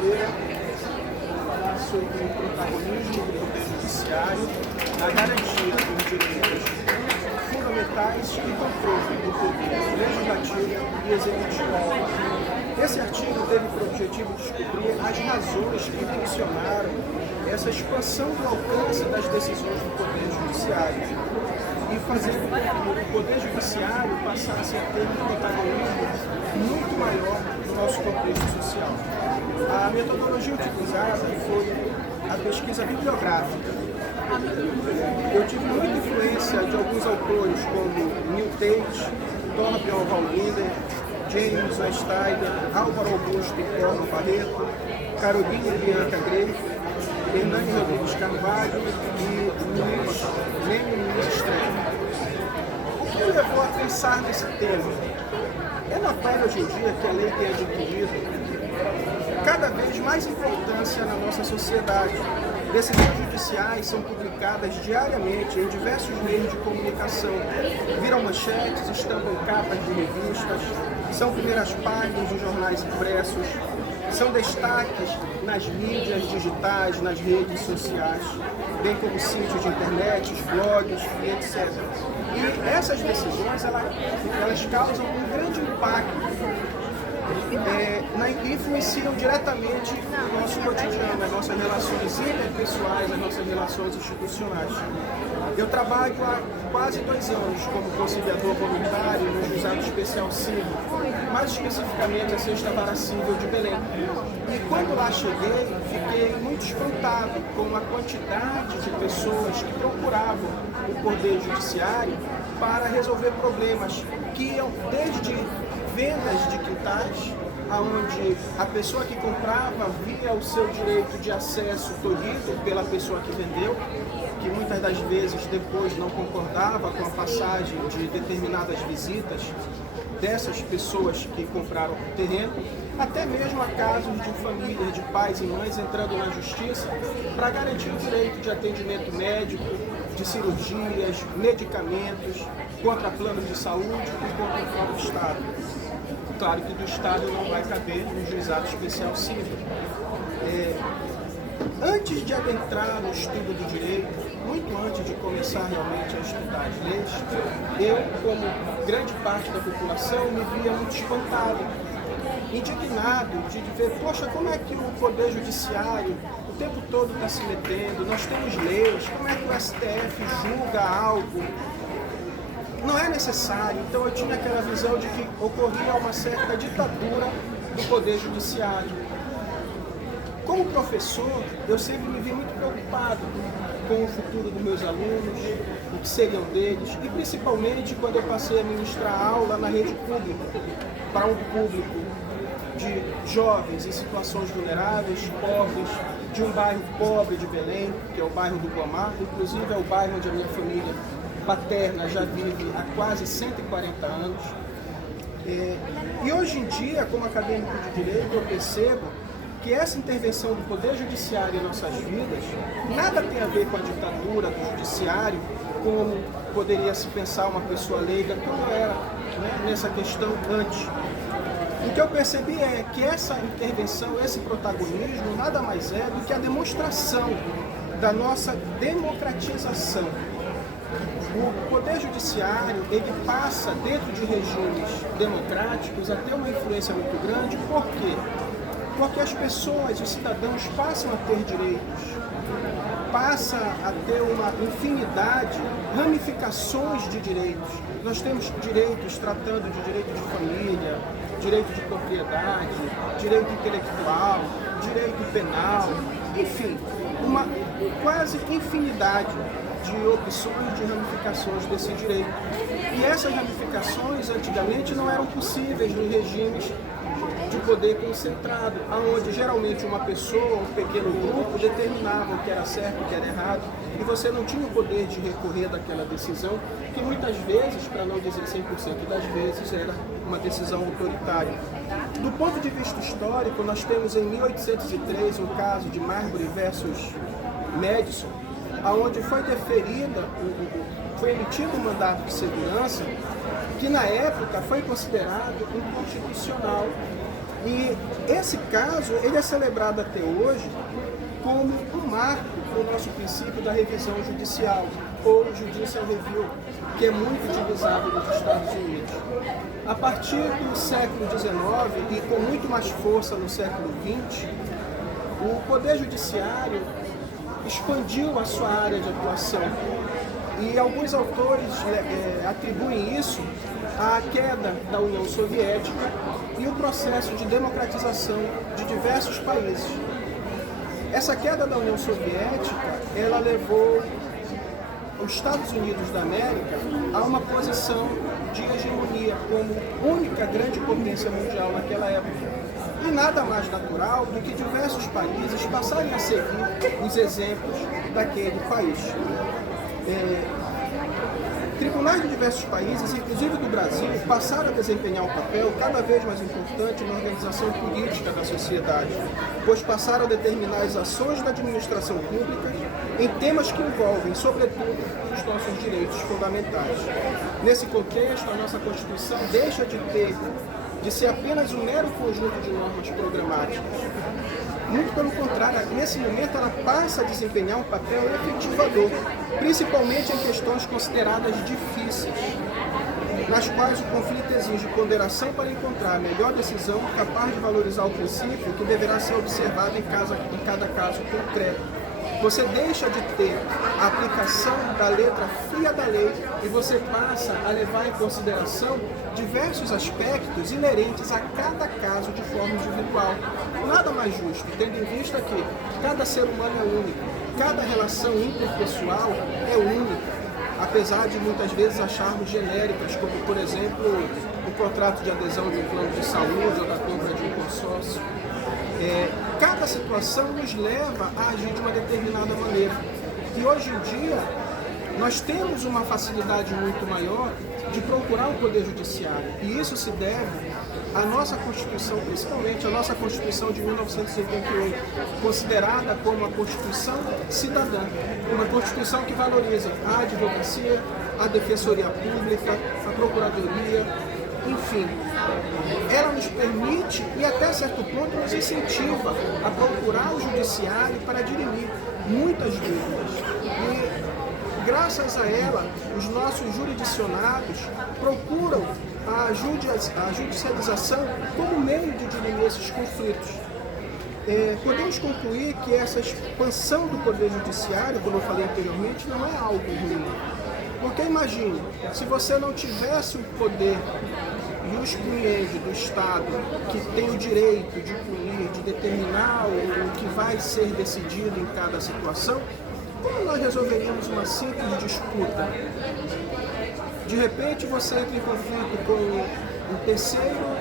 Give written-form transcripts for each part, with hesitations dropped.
terça-feira vou falar sobre o protagonismo do Poder Judiciário na garantia dos direitos fundamentais e controle do Poder Legislativo e Executivo. Esse artigo teve por objetivo descobrir as razões que impulsionaram essa expansão do alcance das decisões do Poder Judiciário e fazer com que o Poder Judiciário passasse a ter um protagonismo muito maior no nosso contexto social. A metodologia utilizada foi a pesquisa bibliográfica. Eu tive muita influência de alguns autores como Neil Tate, Torbjörn Wallinder, James Einsteiger, Álvaro Augusto Corno Barreto, Caroline Bianca Grey, Hernani Rodrigues Carvalho e Luiz Leme Estrela. O que me levou a pensar nesse tema? É notório hoje em dia que a lei tem adquirido cada vez mais importância na nossa sociedade. Decisões judiciais são publicadas diariamente em diversos meios de comunicação. Viram manchetes, estampam capas de revistas, são primeiras páginas de jornais impressos, são destaques nas mídias digitais, nas redes sociais, bem como sítios de internet, blogs e etc. E essas decisões, elas causam um grande impacto, influenciam diretamente no nosso cotidiano, as nossas relações interpessoais, as nossas relações institucionais. Eu trabalho há quase 2 anos como conciliador voluntário no Juizado Especial Civil, mais especificamente a 6ª Vara Civil de Belém. E quando lá cheguei, fiquei muito espantado com a quantidade de pessoas que procuravam o Poder Judiciário para resolver problemas que iam desde vendas de quintais, onde a pessoa que comprava via o seu direito de acesso tolhido pela pessoa que vendeu, que muitas das vezes depois não concordava com a passagem de determinadas visitas dessas pessoas que compraram o terreno, até mesmo a casos de famílias, de pais e mães entrando na justiça para garantir o direito de atendimento médico, de cirurgias, medicamentos, contra planos de saúde e contra o próprio Estado. Claro que do Estado não vai caber no Juizado Especial Civil. Antes de adentrar no estudo do direito, muito antes de começar realmente a estudar as leis, eu, como grande parte da população, me via muito espantado, indignado de ver, poxa, como é que o Poder Judiciário o tempo todo está se metendo, nós temos leis, como é que o STF julga algo? Não é necessário. Então eu tinha aquela visão de que ocorria uma certa ditadura do Poder Judiciário. Como professor, eu sempre me vi muito preocupado com o futuro dos meus alunos, o que seriam deles, e principalmente quando eu passei a ministrar aula na rede pública, para um público de jovens em situações vulneráveis, pobres, de um bairro pobre de Belém, que é o bairro do Guamá, inclusive é o bairro onde a minha família paterna já vive há quase 140 anos. E hoje em dia, como acadêmico de direito, eu percebo que essa intervenção do Poder Judiciário em nossas vidas nada tem a ver com a ditadura do Judiciário, como poderia se pensar uma pessoa leiga, como era, né, nessa questão antes. O que eu percebi é que essa intervenção, esse protagonismo, nada mais é do que a demonstração da nossa democratização. O Poder Judiciário, ele passa dentro de regimes democráticos a ter uma influência muito grande. Por quê? Porque as pessoas, os cidadãos, passam a ter direitos, passa a ter uma infinidade, ramificações de direitos. Nós temos direitos tratando de direito de família, direito de propriedade, direito intelectual, direito penal, enfim, uma quase infinidade de opções, de ramificações desse direito. E essas ramificações antigamente não eram possíveis nos regimes de poder concentrado, onde geralmente uma pessoa, um pequeno grupo determinava o que era certo, o que era errado, e você não tinha o poder de recorrer daquela decisão, que muitas vezes, para não dizer 100% das vezes, era uma decisão autoritária. Do ponto de vista histórico, nós temos em 1803 o caso de Marbury versus Madison, onde foi deferida, foi emitido um mandato de segurança que na época foi considerado inconstitucional E esse caso, ele é celebrado até hoje como um marco para o nosso princípio da revisão judicial, ou judicial review, que é muito utilizado nos Estados Unidos. A partir do século XIX e com muito mais força no século XX, o Poder Judiciário expandiu a sua área de atuação e alguns autores atribuem isso à queda da União Soviética e o processo de democratização de diversos países. Essa queda da União Soviética, ela levou os Estados Unidos da América a uma posição de hegemonia como única grande potência mundial naquela época. E nada mais natural do que diversos países passarem a seguir os exemplos daquele país. Tribunais de diversos países, inclusive do Brasil, passaram a desempenhar um papel cada vez mais importante na organização política da sociedade, pois passaram a determinar as ações da administração pública em temas que envolvem, sobretudo, os nossos direitos fundamentais. Nesse contexto, a nossa Constituição deixa de ser apenas um mero conjunto de normas programáticas. Muito pelo contrário, nesse momento ela passa a desempenhar um papel efetivador, principalmente em questões consideradas difíceis, nas quais o conflito exige ponderação para encontrar a melhor decisão capaz de valorizar o princípio que deverá ser observado em cada caso concreto. Você deixa de ter a aplicação da letra fria da lei e você passa a levar em consideração diversos aspectos inerentes a cada caso de forma individual. Nada mais justo, tendo em vista que cada ser humano é único, cada relação interpessoal é única, apesar de muitas vezes acharmos genéricas, como por exemplo o contrato de adesão de um plano de saúde ou da compra de um consórcio. Cada situação nos leva a agir de uma determinada maneira. E hoje em dia, nós temos uma facilidade muito maior de procurar o Poder Judiciário. E isso se deve à nossa Constituição, principalmente à nossa Constituição de 1988, considerada como a Constituição cidadã. Uma Constituição que valoriza a advocacia, a defensoria pública, a procuradoria, enfim, ela nos permite e até certo ponto nos incentiva a procurar o judiciário para dirimir muitas dúvidas. E graças a ela, os nossos jurisdicionados procuram a judicialização como meio de dirimir esses conflitos. Podemos concluir que essa expansão do Poder Judiciário, como eu falei anteriormente, não é algo ruim. Porque imagine, se você não tivesse o poder e o expungente do Estado, que tem o direito de punir, de determinar o que vai ser decidido em cada situação, como nós resolveríamos uma simples disputa? De repente você entra em conflito com um terceiro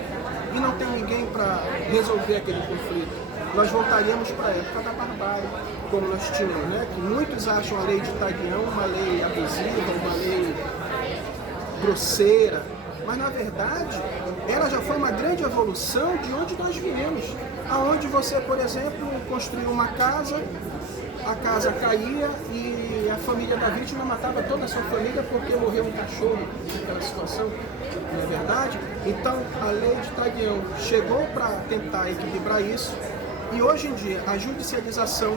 e não tem ninguém para resolver aquele conflito. Nós voltaríamos para a época da barbárie, como nós tínhamos, né? Que muitos acham a lei de Taguião uma lei abusiva, uma lei grosseira, mas na verdade ela já foi uma grande evolução de onde nós viemos, aonde você, por exemplo, construiu uma casa, a casa caía e a família da vítima matava toda a sua família porque morreu um cachorro naquela situação, não é verdade? Então a lei de Taguião chegou para tentar equilibrar isso. E hoje em dia, a judicialização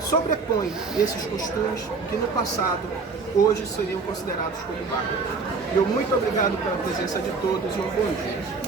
sobrepõe esses costumes que no passado, hoje seriam considerados como bárbaros. Meu muito obrigado pela presença de todos e um bom dia.